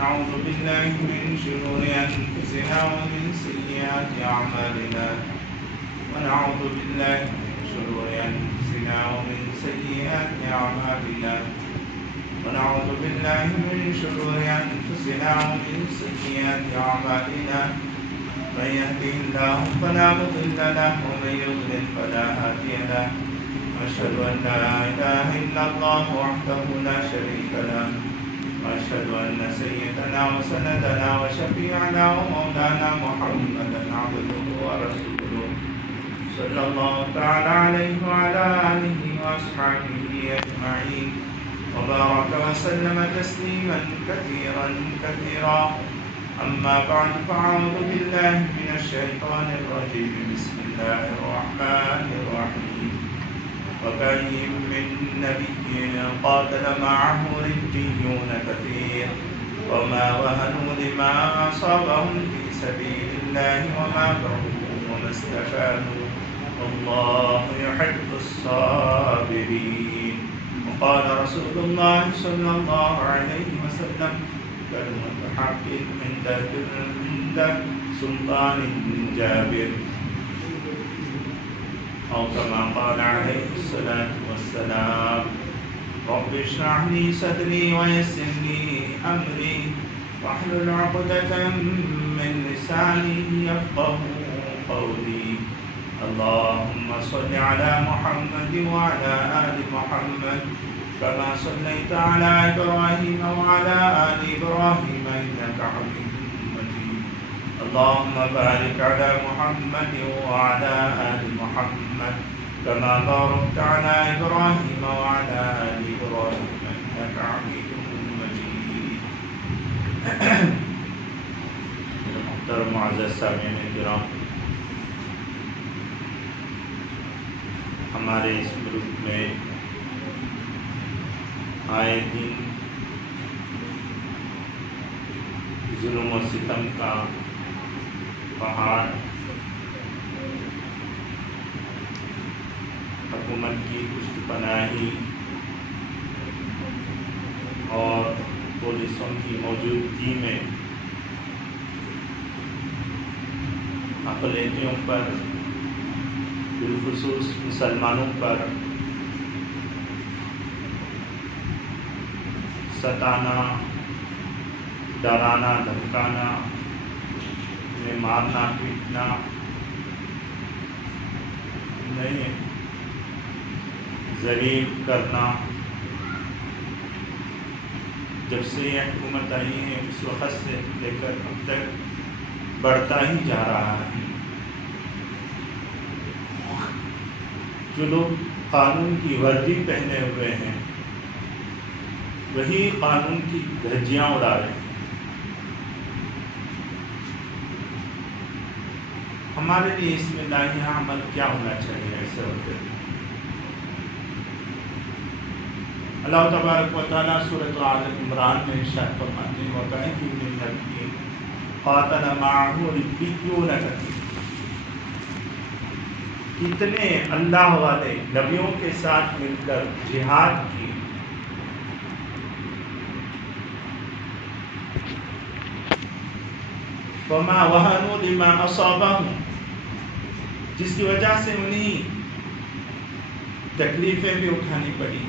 ونعوذ بالله من شرور أنفسنا ومن سيئات أعمالنا ونعوذ بالله من شرور أنفسنا ومن سيئات أعمالنا ونعوذ بالله من شرور أنفسنا ومن سيئات أعمالنا من يهده الله فلا مضل له ومن يضلل فلا هادي له أشهد أن لا إله إلا الله وحده لا شريك له وأشهد أن سيدنا وسندنا وشفيعنا ومولانا محمدا عبده ورسوله صلى الله تعالى عليه وعلى آله وأصحابه أجمعين وبارك وسلم تسليما كثيرا كثيرا أما بعد فأعوذ بالله من الشيطان الرجيم بسم الله الرحمن الرحيم وكأين من نبي قاتل معه ربيون كثير وما وهنوا لما أصابهم في سبيل الله وما ضعفوا وما استكانوا والله يحب الصابرين وقال رسول الله صلى الله عليه وسلم كلمة حق عند سلطان جابر أو كما قال عليه الصلاة والسلام رب اشرح لي صدري ويسر لي أمري واحلل عقدة من لساني يفقهوا قولي اللهم صل على محمد وعلى آل محمد كما صليت على إبراهيم وعلى آل إبراهيم إنك حميد مجيد اللهم بارك على محمد وعلى آل محمد كما باركت على إبراهيم وعلى آل إبراهيم إنك حميد مجيد محترم معزز سامعین کرام، ہمارے اس ملک میں آئے دن ظلم و ستم کا پہاڑ حکومت کی پشت پناہی اور پولیسوں کی موجودگی میں اقلیتوں پر بالخصوص مسلمانوں پر ستانا، ڈرانا، دھمکانا، انہیں مارنا پیٹنا نہیں، ذلیل کرنا، جب سے یہ حکومت آئی ہے اس وقت سے لے کر اب تک بڑھتا ہی جا رہا ہے۔ جو لوگ قانون کی وردی پہنے ہوئے ہیں وہی قانون کی دھجیاں اڑا رہے ہیں۔ ہمارے لیے اس میں دائیں عمل کیا ہونا چاہیے ایسے ہوتے؟ اللہ تبارک و تعالیٰ سورۃ آل عمران میں ارشاد فرماتے ہیں وَكَأَيٍّ مِّن نَبِيٍّ قَاتَلَ مَعَهُ رِبِّيُّونَ كَثِيرٌ، کتنے اللہ والے نبیوں کے ساتھ مل کر جہاد کی، وَمَا وَهَنُوا لِمَا أَصَابَهُمْ، جس کی وجہ سے انہیں تکلیفیں بھی اٹھانی پڑی،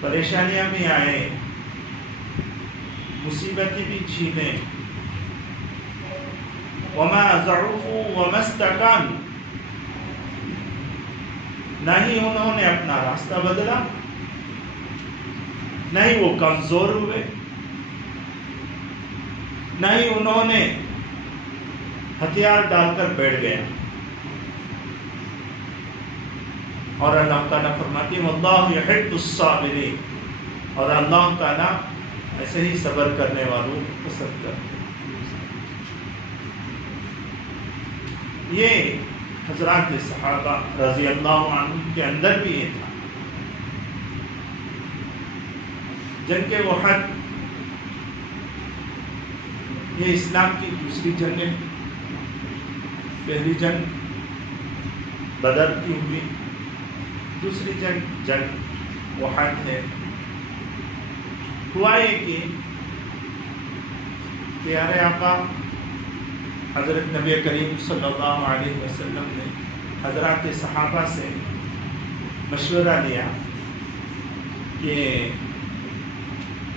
پریشانیاں بھی آئے، مصیبتیں بھی چھینے، وَمَا ضَعُفُوا وَمَا اسْتَكَانُوا، نہ ہی انہوں نے اپنا راستہ بدلا، نہ ہی وہ کمزور ہوئے، نہ ہی انہوں نے ہتھیار ڈال کر بیٹھ گئے۔ اور اللہ تعالیٰ فرماتی ہے وَاللَّهُ يُحِبُّ الصَّابِرِينَ، اور اللہ تعالیٰ ایسے ہی صبر کرنے والوں کو پسند کرتے ہیں۔ یہ حضرات صحابہ رضی اللہ عنہ کے اندر بھی یہ تھا۔ جنگ احد یہ اسلام کی دوسری جنگ ہے۔ پہلی جنگ بدر کی ہوئی، دوسری جنگ احد ہے۔ ہوا یہ کہ پیارے آقا حضرت نبی کریم صلی اللہ علیہ وسلم نے حضرات صحابہ سے مشورہ لیا کہ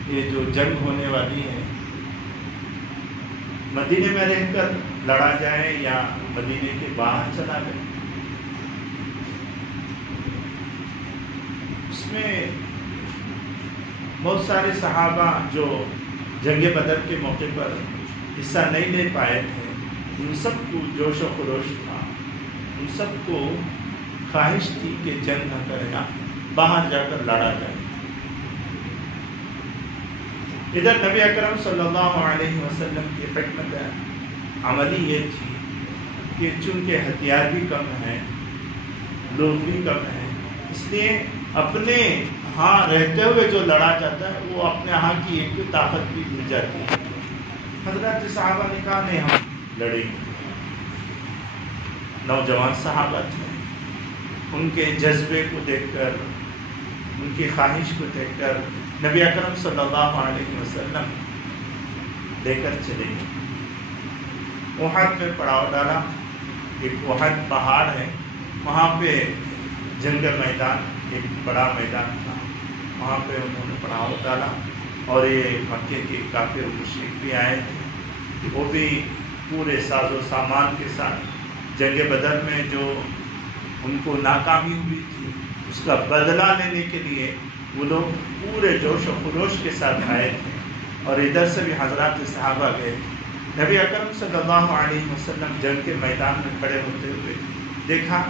یہ جو جنگ ہونے والی ہے مدینے میں رہ کر لڑا جائے یا مدینے کے باہر چلا جائے. اس میں بہت سارے صحابہ جو جنگ بدر کے موقع پر حصہ نہیں لے پائے تھے ان سب کو جوش و خروش تھا، ان سب کو خواہش تھی کہ جنگ نہ کرنا، باہر جا کر لڑا جائے. ادھر نبی اکرم صلی اللہ علیہ وسلم کی حکمت عملی یہ تھی کہ چونکہ ہتھیار بھی کم ہیں، لوگ بھی کم ہیں، اس لیے اپنے ہاں رہتے ہوئے جو لڑا جاتا ہے وہ اپنے ہاں کی ایک طاقت بھی مل جاتی ہے. حضرت صحابہ نے کہا نہیں ہم لڑیں گے. نوجوان صحابہ تھے، ان کے جذبے کو دیکھ کر، ان کی خواہش کو دیکھ کر نبی اکرم صلی اللہ علیہ وسلم لے کر چلے گئے. احد میں پڑاؤ ڈالا. ایک احد پہاڑ ہے، وہاں پہ جنگل میدان، ایک بڑا میدان تھا، وہاں پہ انہوں نے پڑاؤ ڈالا. اور یہ مکے کے کافر مشرک بھی آئے تھے، وہ بھی پورے ساز و سامان کے ساتھ جنگ بدر میں جو ان کو ناکامی ہوئی تھی اس کا بدلہ لینے کے لیے وہ لوگ پورے جوش و خروش کے ساتھ آئے تھے. اور ادھر سے بھی حضرات صحابہ گئے. نبی اکرم صلی اللہ علیہ وسلم جنگ کے میدان میں کھڑے ہوتے ہوئے دیکھا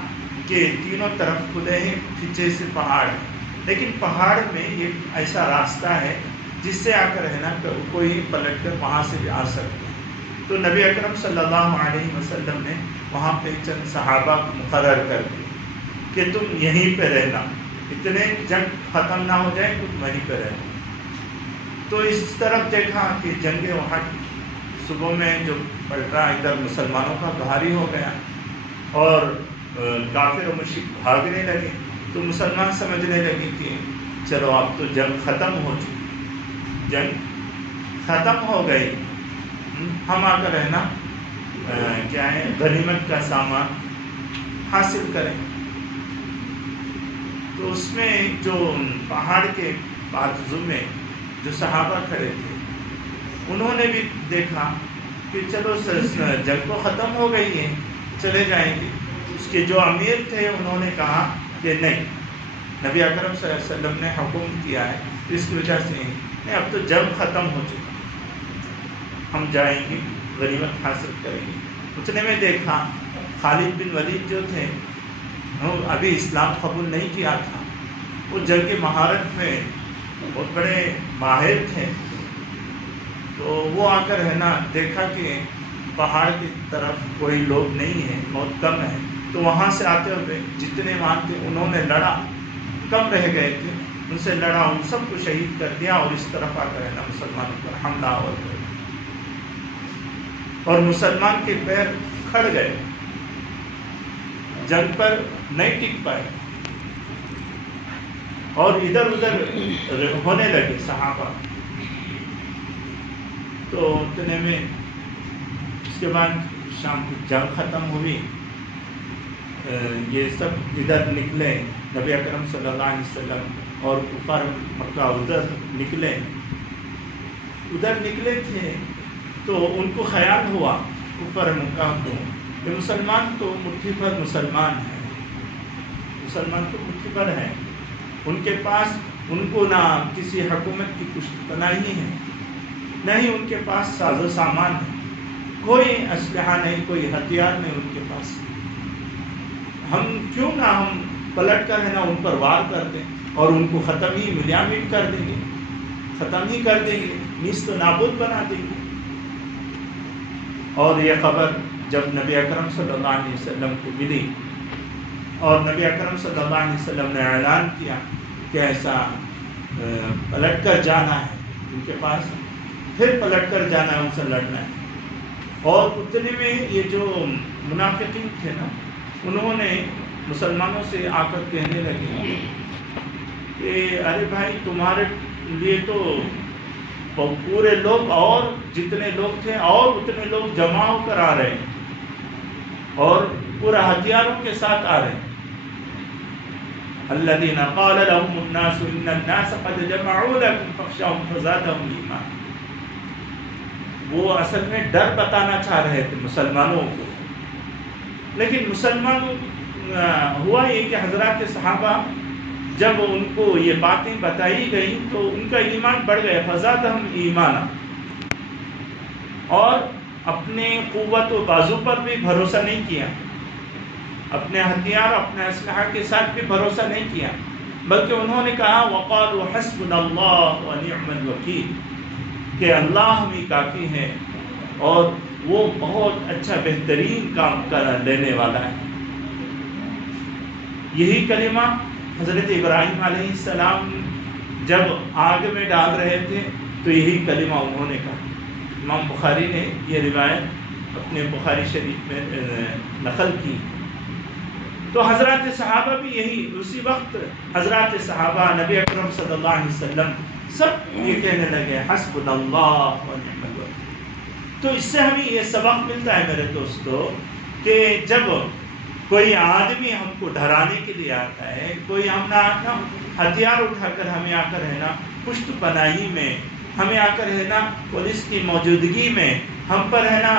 کہ تینوں طرف کھلے ہیں، پیچھے سے پہاڑ ہے، لیکن پہاڑ میں ایک ایسا راستہ ہے جس سے آ کر ہے نا کوئی پلٹ کر وہاں سے بھی آ سکتا ہے. تو نبی اکرم صلی اللہ علیہ وسلم نے وہاں پہ چند صحابہ کو مقرر کر دیا کہ تم یہیں پہ رہنا، اتنے جنگ ختم نہ ہو جائے تم وہیں پہ رہنا. تو اس طرف دیکھا کہ جنگ احد صبح میں جو پلٹا ادھر مسلمانوں کا بھاری ہو گیا اور کافر و مشرک بھاگنے لگے. تو مسلمان سمجھنے لگے کہ چلو اب تو جنگ ختم ہو چکی، جنگ ختم ہو گئی، ہم آ کر رہنا کیا ہے غنیمت کا سامان حاصل کریں. تو اس میں جو پہاڑ کے بازو میں جو صحابہ کھڑے تھے انہوں نے بھی دیکھا کہ چلو جنگ تو ختم ہو گئی ہے، چلے جائیں گے. اس کے جو امیر تھے انہوں نے کہا کہ نہیں، نبی اکرم صلی اللہ علیہ وسلم نے حکم کیا ہے، اس کی وجہ سے نہیں، اب تو جنگ ختم ہو چکا، ہم جائیں گے، غنیمت حاصل کریں گے. اتنے میں دیکھا خالد بن ولید جو تھے ابھی اسلام قبول نہیں کیا تھا، وہ جنگ مہارت میں بہت بڑے ماہر تھے. تو وہ آ کر ہے نا دیکھا کہ پہاڑ کی طرف کوئی لوگ نہیں ہیں، بہت کم ہیں. تو وہاں سے آتے ہوئے جتنے وہاں تھے انہوں نے لڑا، کم رہ گئے تھے، ان سے لڑا، ان سب کو شہید کر دیا. اور اس طرف آ کر ہے نا مسلمانوں پر حملہ اور مسلمان کے پیر کھڑ گئے، جنگ پر نہیں ٹک پائے اور ادھر ادھر ہونے لگے صحابہ. تو اتنے میں اس کے بعد شام کو جنگ ختم ہوئی. یہ سب ادھر نکلے، نبی اکرم صلی اللہ علیہ وسلم اور کفار مکہ ادھر نکلے تھے. تو ان کو خیال ہوا کفار مکہ کو کہ مسلمان تو مٹھی پر مسلمان ہیں، مسلمان تو مٹھی پر ہیں، ان کے پاس ان کو نہ کسی حکومت کی پشت پناہی ہے، نہ ہی ان کے پاس ساز و سامان ہے، کوئی اسلحہ نہیں، کوئی ہتھیار نہیں ان کے پاس. ہم کیوں نہ ہم پلٹ کر ہے نا ان پر وار کر دیں اور ان کو ختم ہی ملیامٹ کر دیں گے، ختم ہی کر دیں گے، نیست و نابود بنا دیں گے. اور یہ خبر جب نبی اکرم صلی اللہ علیہ وسلم کو ملی اور نبی اکرم صلی اللہ علیہ وسلم نے اعلان کیا کہ ایسا پلٹ کر جانا ہے ان کے پاس، پھر پلٹ کر جانا ہے، ان سے لڑنا ہے. اور اتنے میں یہ جو منافقین تھے نا انہوں نے مسلمانوں سے آ کر کہنے لگے کہ ارے بھائی تمہارے لیے تو اور پورے لوگ اور جتنے لوگ تھے اور اتنے لوگ جمع ہو کر آ رہے ہیں اور پورا ہتھیاروں کے ساتھ آ رہے ہیں. الذين قال لهم الناس ان الناس قد جمعوا لكم فاخشوهم فزادهم ایمانا. وہ اصل میں ڈر بتانا چاہ رہے تھے مسلمانوں کو، لیکن مسلمانوں ہوا یہ کہ حضرات صحابہ جب ان کو یہ باتیں بتائی گئی تو ان کا ایمان بڑھ گیا. فزادهم ایمانا. اور اپنے قوت و بازو پر بھی بھروسہ نہیں کیا، اپنے ہتھیار اپنے اسلحہ کے ساتھ بھی بھروسہ نہیں کیا، بلکہ انہوں نے کہا وقالوا حسبنا اللہ ونعم الوکیل، کہ اللہ ہمیں کافی ہے اور وہ بہت اچھا بہترین کام کر لینے والا ہے. یہی کلمہ حضرت ابراہیم علیہ السلام جب آگ میں ڈال رہے تھے تو یہی کلمہ انہوں نے کہا. امام بخاری نے یہ روایت اپنے بخاری شریف میں نقل کی. تو حضرات صحابہ بھی یہی اسی وقت حضرات صحابہ نبی اکرم صلی اللہ علیہ وسلم سب یہ کہنے لگے حسبنا اللہ ونعم الوکیل. تو اس سے ہمیں یہ سبق ملتا ہے میرے دوستو کہ جب کوئی آدمی ہم کو ڈرانے کے لیے آتا ہے، کوئی ہم نہ ہتھیار اٹھا کر ہمیں آ کر ہے نا پشت پناہی میں، ہمیں آ کر ہے نا پولیس کی موجودگی میں ہم پر ہے نا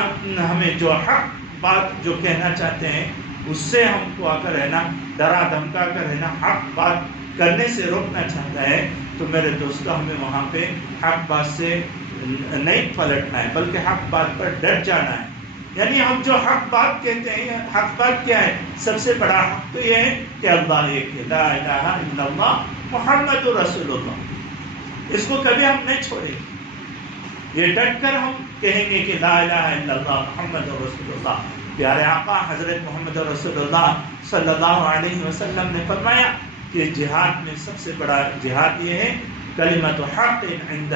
ہمیں جو حق بات جو کہنا چاہتے ہیں اس سے ہم کو آ کر ہے نا ڈرا دھمکا کر ہے نا حق بات کرنے سے روکنا چاہتا ہے، تو میرے دوستو ہمیں وہاں پہ حق بات سے نہیں پلٹنا ہے بلکہ حق بات پر ڈٹ جانا ہے. یعنی ہم جو حق بات کہتے ہیں، حق بات کیا ہے؟ سب سے بڑا حق تو یہ ہے کہ اللہ ایک ہے، لا الہ الا اللہ محمد رسول اللہ. اس کو کبھی ہم نہیں چھوڑیں گے، یہ ڈٹ کر ہم کہیں گے کہ لا الہ الا اللہ محمد رسول اللہ. پیارے آقا حضرت محمد رسول اللہ صلی اللہ علیہ وسلم نے فرمایا کہ جہاد میں سب سے بڑا جہاد یہ ہے کلمۃ حق عند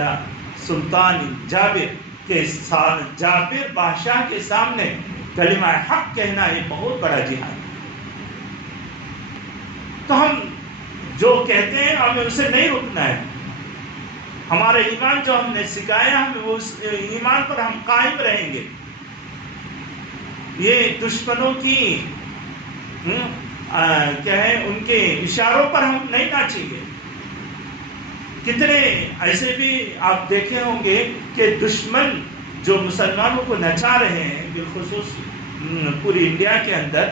سلطان جابر، کہ جابر بادشاہ کے سامنے کلمہ حق کہنا یہ بہت بڑا جہاد ہے. تو ہم جو کہتے ہیں ہمیں اسے نہیں رکنا ہے. ہمارا ایمان جو ہم نے سکھایا ہم اس ایمان پر ہم قائم رہیں گے. یہ دشمنوں کی کیا ہے ان کے اشاروں پر ہم نہیں ناچیں گے. کتنے ایسے بھی آپ دیکھے ہوں گے کہ دشمن جو مسلمانوں کو نچا رہے ہیں بالخصوص پوری انڈیا کے اندر،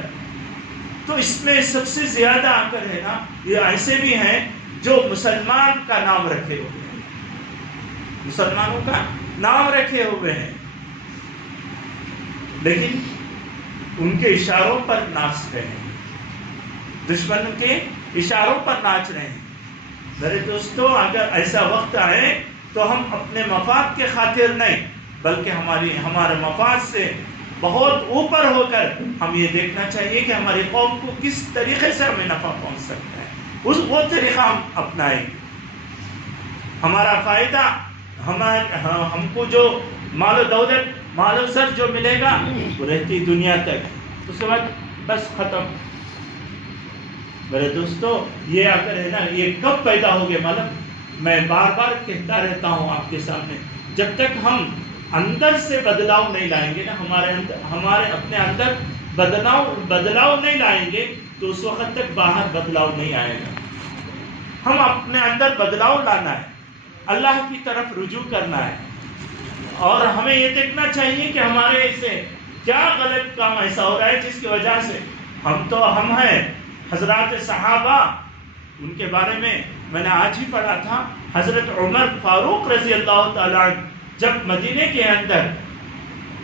تو اس میں سب سے زیادہ آ کر ہے نا یہ ایسے بھی ہیں جو مسلمان کا نام رکھے ہوئے ہیں، مسلمانوں کا نام رکھے ہوئے ہیں، لیکن ان کے اشاروں پر ناچ رہے ہیں، دشمن کے اشاروں پر ناچ رہے ہیں. میرے دوستو اگر ایسا وقت آئے تو ہم اپنے مفاد کے خاطر نہیں بلکہ ہمارے مفاد سے بہت اوپر ہو کر ہم یہ دیکھنا چاہیے کہ ہماری قوم کو کس طریقے سے ہمیں نفع پہنچ سکتا ہے، وہ طریقہ ہم اپنائیں. ہمارا فائدہ ہم کو جو مال و دولت مال و زر جو ملے گا وہ رہتی دنیا تک، اس کے بعد بس ختم. میرے دوستو یہ آ کر ہے نا یہ کب پیدا ہو گیا معلوم؟ میں بار بار کہتا رہتا ہوں آپ کے سامنے، جب تک ہم اندر سے بدلاؤ نہیں لائیں گے نا، ہمارے اپنے اندر بدلاؤ نہیں لائیں گے تو اس وقت تک باہر بدلاؤ نہیں آئے گا. ہم اپنے اندر بدلاؤ لانا ہے، اللہ کی طرف رجوع کرنا ہے، اور ہمیں یہ دیکھنا چاہیے کہ ہمارے سے کیا غلط کام ایسا ہو رہا ہے جس کی وجہ سے ہم ہیں. حضرات صحابہ ان کے بارے میں نے آج ہی پڑھا تھا، حضرت عمر فاروق رضی اللہ تعالیٰ جب مدینے کے اندر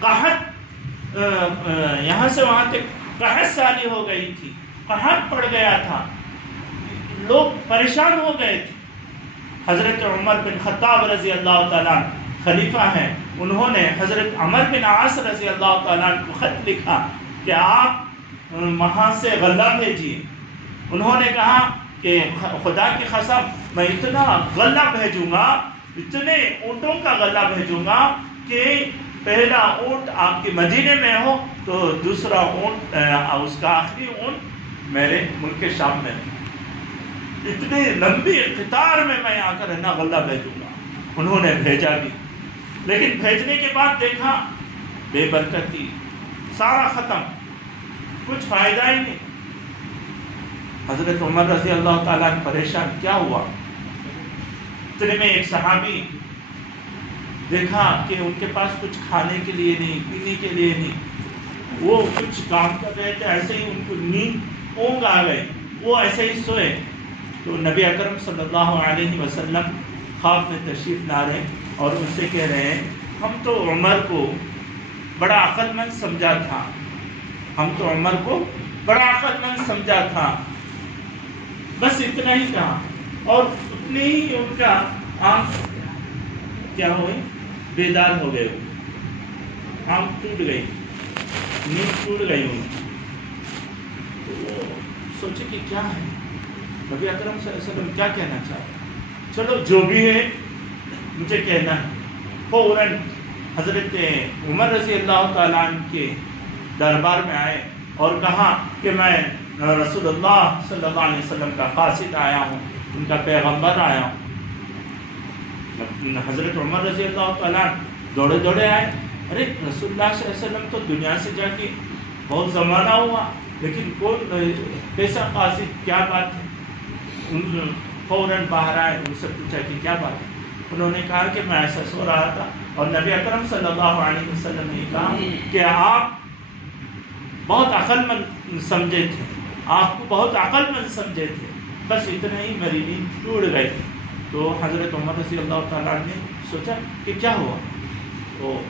قحط یہاں سے وہاں تک قحط سالی ہو گئی تھی، قحط پڑ گیا تھا، لوگ پریشان ہو گئے تھے. حضرت عمر بن خطاب رضی اللہ تعالیٰ خلیفہ ہیں، انہوں نے حضرت عمر بن عاص رضی اللہ تعالیٰ کو خط لکھا کہ آپ وہاں سے غلہ بھیجیے. انہوں نے کہا کہ خدا کی قسم میں اتنا غلہ بھیجوں گا، اتنے اونٹوں کا غلہ بھیجوں گا کہ پہلا اونٹ آپ کے مدینے میں ہو تو دوسرا اونٹ اس کا آخری اونٹ میرے ملک شام میں ہو. اتنی لمبی قطار میں آ کر غلہ بھیجوں گا. انہوں نے بھیجا بھی، لیکن بھیجنے کے بعد دیکھا بے برکتی، سارا ختم، کچھ فائدہ ہی نہیں۔ حضرت عمر رضی اللہ تعالیٰ پریشان، کیا ہوا؟ اتنے میں ایک صحابی دیکھا کہ ان کے پاس کچھ کھانے کے لیے نہیں، پینے کے لیے نہیں، وہ کچھ کام کر رہے تھے، ایسے ہی ان کو نیند اونگ آ گئی، وہ ایسے ہی سوئے۔ تو نبی اکرم صلی اللہ علیہ وسلم خواب میں تشریف لا رہے اور ان سے کہہ رہے ہیں ہم تو عمر کو بڑا عقل مند سمجھا تھا، ہم تو عمر کو بڑا عقل مند سمجھا تھا، بس اتنا ہی کہا، اور اتنے ہی ان کا آنکھ کیا ہوئی، بیدار ہو گئے، آنکھ ٹوٹ گئی، نیند ٹوٹ گئی ان کی۔ تو وہ سوچے کہ کیا ہے، نبی اکرم صلی اللہ علیہ وسلم کیا کہنا چاہتے، چلو جو بھی ہے مجھے کہنا ہے۔ فوراً حضرت عمر رضی اللہ تعالیٰ عنہ کے دربار میں آئے اور کہا کہ میں رسول اللہ صلی اللہ علیہ وسلم کا قاصد آیا ہوں، ان کا پیغمبر آیا ہوں۔ حضرت عمر رضی اللہ تعالیٰ دوڑے دوڑے آئے، ارے رسول اللہ صلی اللہ علیہ وسلم تو دنیا سے جا کے بہت زمانہ ہوا، لیکن کون کیسا قاصد، کیا بات ہے؟ فوراً باہر آئے، ان سے پوچھا کہ کیا بات ہے؟ انہوں نے کہا کہ میں ایسا سو رہا تھا اور نبی اکرم صلی اللہ علیہ وسلم نے کہا کہ آپ بہت عقل مند سمجھے تھے، آپ کو بہت عقل مند سمجھے تھے، بس اتنا ہی میری نیند ٹوٹ گئی۔ تو حضرت عمر رضی اللہ تعالیٰ نے سوچا کہ کیا ہوا؟ تو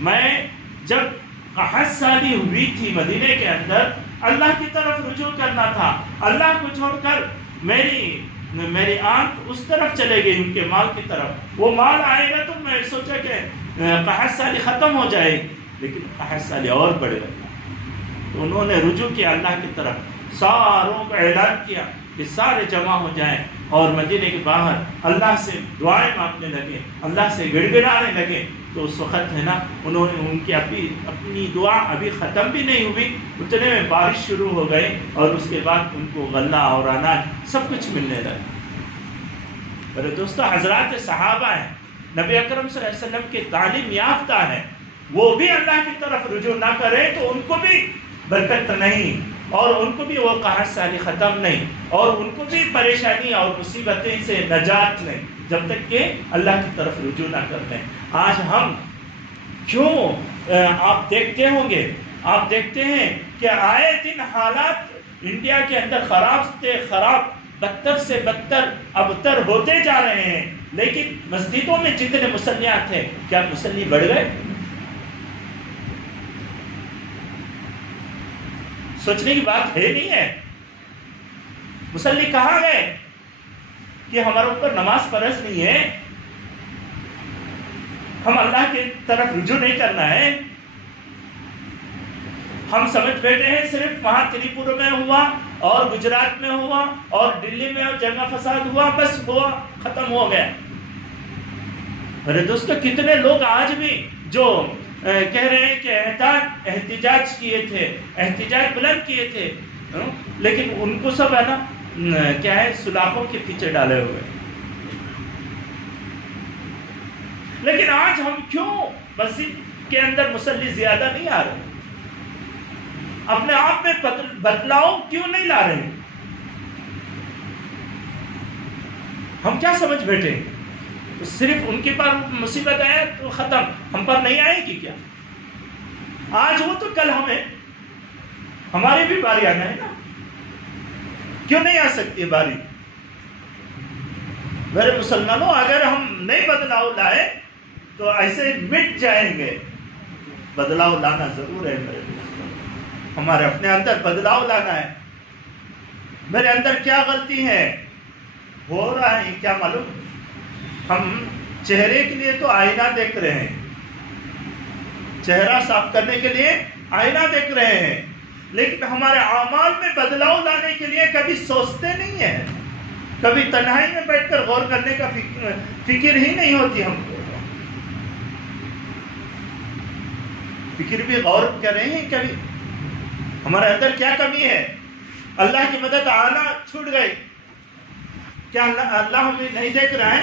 میں جب 8 سالی ہوئی تھی مدینے کے اندر، اللہ کی طرف رجوع کرنا تھا، اللہ کو چھوڑ کر میری آنکھ اس طرف چلے گئی، ان کے مال کی طرف، وہ مال آئے گا تو میں سوچا کہ 8 سالی ختم ہو جائے، لیکن 8 سالی اور بڑھ گئے۔ تو انہوں نے رجوع کیا اللہ کی طرف، ساروں کو اعلان کیا کہ سارے جمع ہو جائیں اور مدینے کے باہر اللہ سے دعائیں مانگنے لگے، اللہ سے گڑ گڑانے لگے۔ تو اس وقت ہے نا، انہوں نے ان کی اپنی دعا ابھی ختم بھی نہیں ہوئی، اتنے میں بارش شروع ہو گئی اور اس کے بعد ان کو غلہ اور اناج سب کچھ ملنے لگا۔ میرے دوستو، حضرات صحابہ ہیں، نبی اکرم صلی اللہ علیہ وسلم کے تعلیم یافتہ ہیں، وہ بھی اللہ کی طرف رجوع نہ کریں تو ان کو بھی برکت نہیں، اور ان کو بھی وہ 8 سالی ختم نہیں، اور ان کو بھی پریشانی اور مصیبتیں سے نجات نہیں، جب تک کہ اللہ کی طرف رجوع نہ کرتے ہیں۔ آج ہم کیوں آپ دیکھتے ہوں گے، آپ دیکھتے ہیں کہ آئے دن حالات انڈیا کے اندر خراب سے خراب، بدتر سے بدتر ابتر ہوتے جا رہے ہیں، لیکن مسجدوں میں جتنے مصلیات ہیں، کیا مصلی بڑھ گئے؟ سوچنے کی بات ہے نہیں ہے۔ مصلی کہاں گئے کہ ہمارے اوپر نماز فرض نہیں ہے، ہم اللہ کی طرف رجوع نہیں کرنا ہے، ہم سمجھ بیٹھے ہیں صرف وہاں تریپور میں ہوا اور گجرات میں ہوا اور دلی میں جنگ فساد ہوا، بس ہوا، ختم ہو گیا۔ میرے دوستو، کتنے لوگ آج بھی جو کہہ رہے ہیں کہ احتجاج کیے تھے، احتجاج بلند کیے تھے، لیکن ان کو سب ہے نا کیا ہے، سلاخوں کے پیچھے ڈالے ہوئے۔ لیکن آج ہم کیوں مسجد کے اندر مصلی زیادہ نہیں آ رہے؟ اپنے آپ میں بدلاؤ کیوں نہیں لا رہے؟ ہم کیا سمجھ بیٹھے؟ صرف ان کے پر مصیبت آئے تو ختم، ہم پر نہیں آئے گی کیا؟ آج وہ تو کل ہماری بھی باری آنا ہے نا، کیوں نہیں آ سکتی باری؟ میرے مسلمانوں، اگر ہم نئی بدلاؤ لائے تو ایسے مٹ جائیں گے۔ بدلاؤ لانا ضرور ہے میرے دوستوں، ہمارے اپنے اندر بدلاؤ لانا ہے۔ میرے اندر کیا غلطی ہے ہو رہا ہے کیا معلوم؟ ہم چہرے کے لیے تو آئینہ دیکھ رہے ہیں، چہرہ صاف کرنے کے لیے آئینہ دیکھ رہے ہیں، لیکن ہمارے اعمال میں بدلاؤ لانے کے لیے کبھی سوچتے نہیں ہیں، کبھی تنہائی میں بیٹھ کر غور کرنے کا فکر ہی نہیں ہوتی ہم کو۔ فکر بھی غور کر رہے ہیں کبھی ہمارے اندر کیا کمی ہے؟ اللہ کی مدد آنا چھوٹ گئی، کیا اللہ ہمیں نہیں دیکھ رہا ہے؟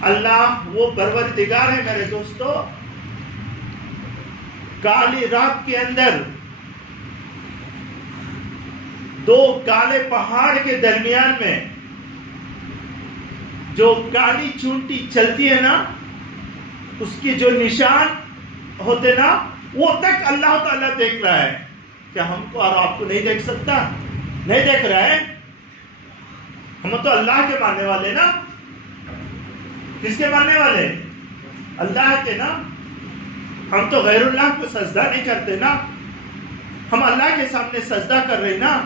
اللہ وہ پروردگار ہے میرے دوستو، کالی رات کے اندر دو کالے پہاڑ کے درمیان میں جو کالی چونٹی چلتی ہے نا، اس کی جو نشان ہوتے نا، وہ تک اللہ تعالیٰ دیکھ رہا ہے. کیا ہم کو اور آپ کو نہیں دیکھ سکتا؟ نہیں دیکھ رہا ہے؟ ہم تو اللہ کے ماننے والے نا. کس کے ماننے والے؟ اللہ کے نا. ہم تو غیر اللہ کو سجدہ نہیں کرتے نا، ہم اللہ کے سامنے سجدہ کر رہے نا.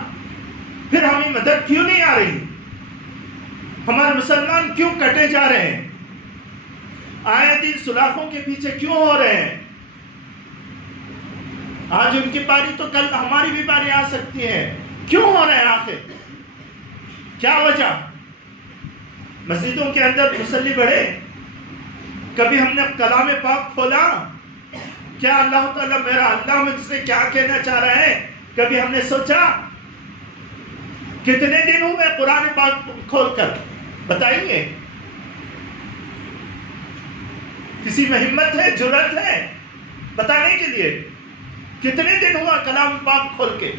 پھر ہمیں مدد کیوں نہیں آ رہی؟ ہمارے مسلمان کیوں کٹے جا رہے ہیں؟ آئے دن سلاخوں کے پیچھے کیوں ہو رہے ہیں؟ آج ان کی باری تو کل ہماری بھی باری آ سکتی ہے. کیوں ہو رہے ہیں آخر؟ کیا وجہ؟ مسجدوں کے اندر مصلی بڑھے، کبھی ہم نے کلام پاک کھولا؟ کیا اللہ تعالیٰ میرا اللہ مجھ سے کیا کہنا چاہ رہا ہے؟ کبھی ہم نے سوچا؟ کتنے دن ہوئے قرآن پاک کھول کر؟ بتائیں گے؟ کسی میں ہمت ہے، جرأت ہے بتانے کے لیے؟ کتنے دن ہوا کلام پاک کھول کے؟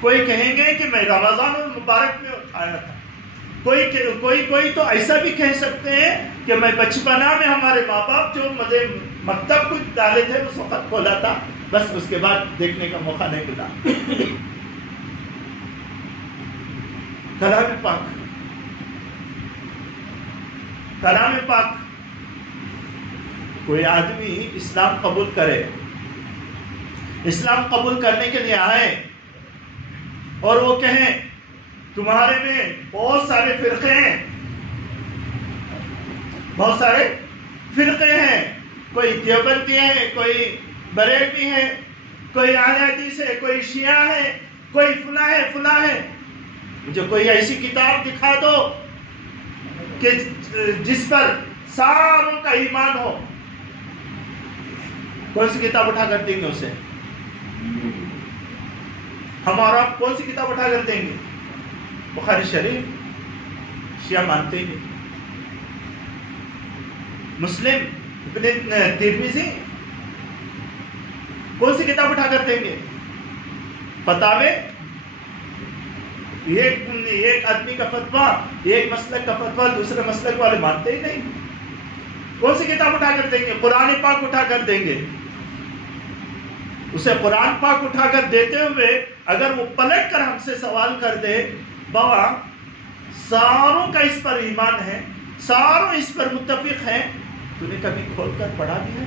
کوئی کہیں گے کہ میں رمضان المبارک میں اٹھایا تھا، کوئی تو ایسا بھی کہہ سکتے ہیں کہ میں بچپنا میں ہمارے ماں باپ جو مجھے مکتب کو ڈالے تھے اس وقت کھولا تھا، بس اس کے بعد دیکھنے کا موقع نہیں ملا. کلام پاک، کلام پاک. کوئی آدمی اسلام قبول کرے، اسلام قبول کرنے کے لیے آئے اور وہ کہیں تمہارے میں بہت سارے فرقے ہیں، بہت سارے فرقے ہیں، کوئی دیوبندی ہے، کوئی بریلوی ہے، کوئی اہل حدیث ہے، کوئی شیعہ ہے، کوئی فلاں ہے فلاں ہے. مجھے کوئی ایسی کتاب دکھا دو کہ جس پر ساروں کا ایمان ہو. کون سی کتاب اٹھا کر دیں گے اسے؟ ہمارا کون سی کتاب اٹھا کر دیں گے؟ بخاری شریف شیعہ مانتے ہی نہیں. مسلم، ابن ترمذی، کون سی کتاب اٹھا کر دیں گے؟ فتاوے، ایک آدمی کا فتویٰ، ایک مسلک کا فتویٰ دوسرے مسلک والے مانتے ہی نہیں. کون سی کتاب اٹھا کر دیں گے؟ قرآن پاک اٹھا کر دیں گے. اسے قرآن پاک اٹھا کر دیتے ہوئے اگر وہ پلٹ کر ہم سے سوال کر دے، بابا ساروں کا اس پر ایمان ہے، ساروں اس پر متفق ہیں، تو نے کبھی کھول کر پڑھا بھی ہے؟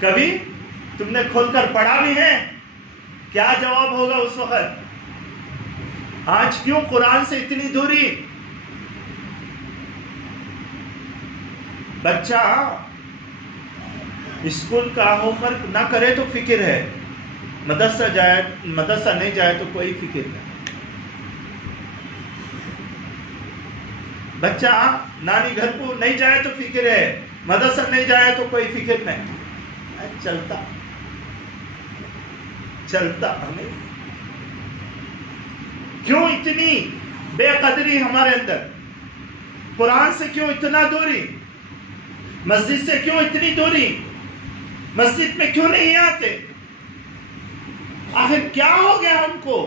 کبھی تم نے کھول کر پڑھا بھی ہے؟ کیا جواب ہوگا اس وقت؟ آج کیوں قرآن سے اتنی دوری؟ بچہ اسکول کا ہوم ورک نہ کرے تو فکر ہے، مدرسہ نہیں جائے تو کوئی فکر نہیں. بچہ نانی گھر کو نہیں جائے تو فکر ہے، مدرسہ نہیں جائے تو کوئی فکر نہیں. چلتا ہمیں کیوں اتنی بے قدری ہمارے اندر؟ قرآن سے کیوں اتنا دوری؟ مسجد سے کیوں اتنی دوری؟ مسجد میں کیوں نہیں آتے؟ آخر کیا ہو گیا ہم کو؟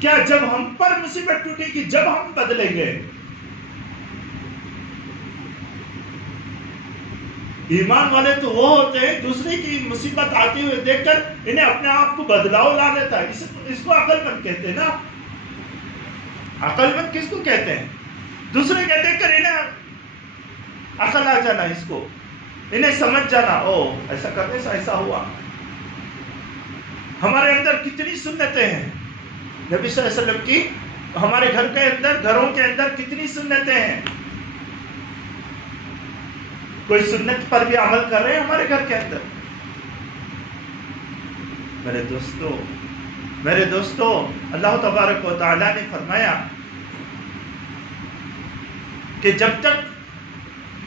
کیا جب ہم پر مصیبت ٹوٹے گی جب ہم بدلیں گے؟ ایمان والے تو وہ ہوتے ہیں دوسرے کی مصیبت آتی ہوئے دیکھ کر انہیں اپنے آپ کو بدلاؤ لا لیتا ہے. اس کو عقل مند کہتے ہیں نا. عقل مند کس کو کہتے ہیں؟ دوسرے کے دیکھ کر انہیں عقل آ جانا، اس کو انہیں سمجھ جانا، او ایسا کرنے سے ایسا ہوا. ہمارے اندر کتنی سنتیں ہیں نبی صلی اللہ علیہ وسلم کی، ہمارے گھر کے اندر، گھروں کے اندر کتنی سنتیں ہیں. کوئی سنت پر بھی عمل کر رہے ہیں ہمارے گھر کے اندر؟ میرے دوستو اللہ تبارک و تعالیٰ نے فرمایا کہ جب تک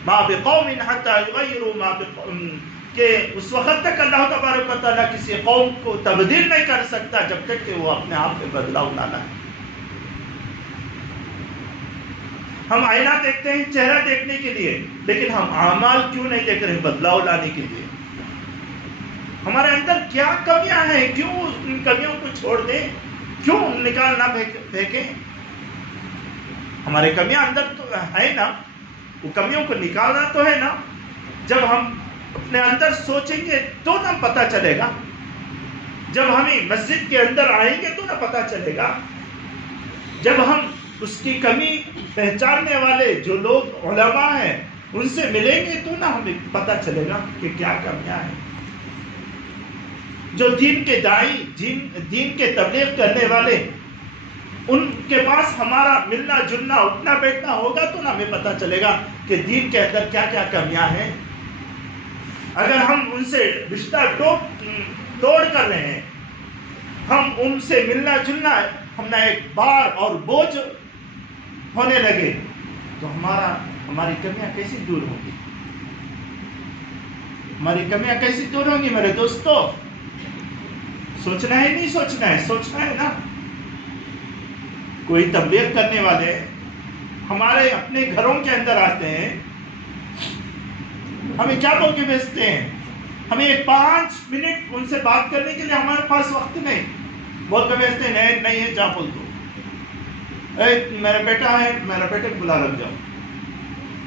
ما بقوم حتى يغيروا ما بقوم، کہ اس وقت تک اللہ تبارک و تعالیٰ کسی قوم کو تبدیل نہیں کر سکتا جب تک کہ وہ اپنے آپ میں بدلاؤ لانا ہے. ہم آئینہ دیکھتے ہیں چہرہ دیکھنے کے لیے، لیکن ہم اعمال کیوں نہیں دیکھ رہے ہیں بدلاؤ لانے کے لیے؟ ہمارے اندر کیا کمیاں ہیں؟ کیوں ان کمیوں کو چھوڑ دیں؟ کیوں نکالنا پھینکیں؟ ہمارے کمیاں اندر تو ہے نا، وہ کمیوں کو نکالنا تو ہے نا۔ جب ہم اپنے اندر سوچیں گے تو نہ پتہ چلے گا، جب ہمیں مسجد کے اندر آئیں گے تو نہ پتہ چلے گا، جب ہم اس کی کمی پہچاننے والے جو لوگ علماء ہیں ان سے ملیں گے تو نہ ہمیں پتہ چلے گا کہ کیا کمیاں ہیں۔ جو دین کے داعی، دین کے تبلیغ کرنے والے، ان کے پاس ہمارا ملنا جلنا اٹھنا بیٹھنا ہوگا تو نہ ہمیں پتہ چلے گا کہ دین کے اندر کیا کیا کمیاں ہیں۔ اگر ہم ان سے رشتہ توڑ کر رہے ہیں، ہم ان سے ملنا جلنا ہمنا ایک بار اور بوجھ ہونے لگے تو ہماری کمیاں کیسے دور ہوں گی؟ ہماری کمیاں کیسے دور ہوں گی میرے دوستو؟ سوچنا ہے نہیں سوچنا ہے؟ سوچنا ہے نا۔ کوئی تبلیغ کرنے والے ہمارے اپنے گھروں کے اندر آتے ہیں، ہمیں کیا بول کے بھیجتے ہیں؟ ہمیں 5 منٹ ان سے بات کرنے کے لیے ہمارے پاس وقت نہیں، بول کے بھیجتے ہیں نہیں ہے، جا بول دو، میرا بیٹا ہے، میرا بیٹے کو بلا رکھ جاؤ۔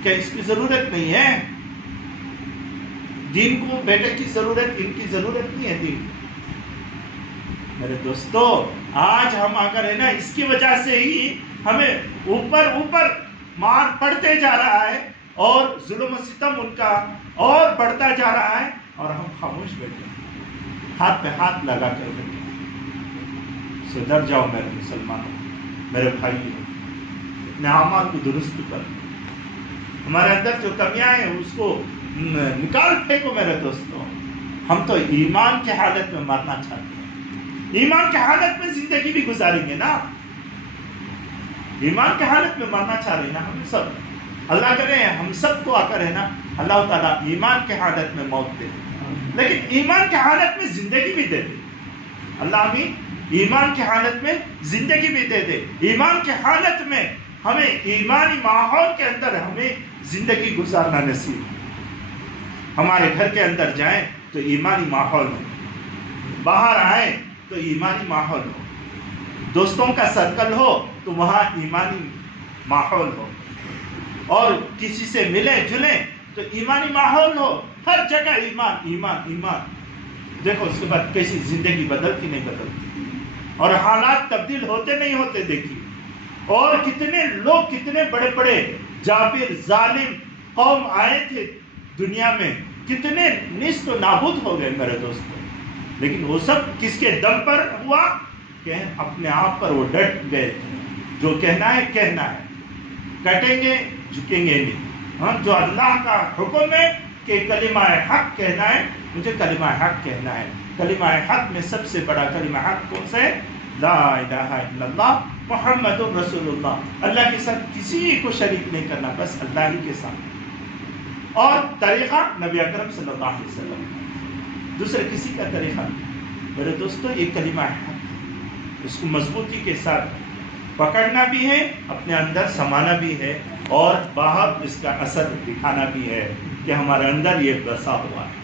کیا اس کی ضرورت نہیں ہے؟ دین کو بیٹے کی ضرورت، ان کی ضرورت نہیں ہے دین۔ میرے دوستو آج ہم اگر ہے نا اس کی وجہ سے ہی ہمیں اوپر مار پڑتے جا رہا ہے اور ظلم و ستم ان کا اور بڑھتا جا رہا ہے اور ہم خاموش بیٹھے ہیں، ہاتھ پہ ہاتھ لگا کر بیٹھے ہیں۔ سدھر جاؤ میرے مسلمانوں، میرے بھائیوں، اپنے اعمال کو درست کر، ہمارے اندر جو کمیاں ہیں اس کو نکال پھینکو میرے دوستو۔ ہم تو ایمان کی حالت میں مرنا چاہتے ہیں، ایمان کی حالت میں زندگی بھی گزاریں گے نا، ایمان کی حالت میں مرنا چاہ رہے ہیں نا ہم سب۔ اللہ کرے ہم سب کو آ کر ہے نا اللہ تعالیٰ ایمان کی حالت میں موت دے دے، لیکن ایمان کی حالت میں زندگی بھی دے دے۔ اللہ آمین۔ ایمان کی حالت میں زندگی بھی دے دے، ایمان کی حالت میں ہمیں ایمانی ماحول کے اندر ہمیں زندگی گزارنا نصیب ہو۔ ہمارے گھر کے اندر جائیں تو ایمانی ماحول ہو، باہر آئیں تو ایمانی ماحول ہو، دوستوں کا سرکل ہو تو وہاں ایمانی ماحول ہو، اور کسی سے ملیں جلیں تو ایمانی ماحول ہو، ہر جگہ ایمان ایمان ایمان۔ دیکھو اس کے بعد کیسی زندگی بدلتی نہیں بدلتی، اور حالات تبدیل ہوتے نہیں ہوتے دیکھیے، اور کتنے لوگ کتنے بڑے بڑے جابر ظالم قوم آئے تھے دنیا میں، کتنے نیست و نابود ہو گئے میرے دوستوں، لیکن وہ سب کس کے دم پر ہوا؟ کہ اپنے آپ پر وہ ڈٹ گئے تھے، جو کہنا ہے کہنا ہے، کٹیں گے جھکیں گے نہیں۔ ہاں، جو اللہ کا حکم ہے کہ کلمہ حق کہنا ہے، مجھے کلمہ حق کہنا ہے۔ کلمہ حق میں سب سے بڑا کلمہ حق کون سا ہے؟ لا الہ الا اللہ محمد رسول اللہ۔ اللہ کے ساتھ کسی کو شریک نہیں کرنا، بس اللہ ہی کے ساتھ، اور طریقہ نبی اکرم صلی اللہ علیہ وسلم، دوسرے کسی کا طریقہ نہیں۔ میرے دوستو یہ کلمہ حق ہے، اس کو مضبوطی کے ساتھ پکڑنا بھی ہے، اپنے اندر سمانا بھی ہے، اور باہر اس کا اثر دکھانا بھی ہے کہ ہمارے اندر یہ بسا ہوا ہے۔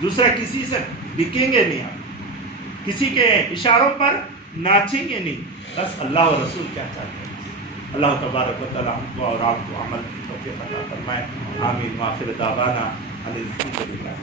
دوسرا کسی سے بکیں گے نہیں، ہم کسی کے اشاروں پر ناچیں گے نہیں، بس اللہ و رسول کیا چاہتے ہیں۔ اللہ تبارک و تعالیٰ ہم کو اور آپ کو عمل کی توفیق عطا فرمائے، آمین۔ وآخر دعوانا الحمد للہ۔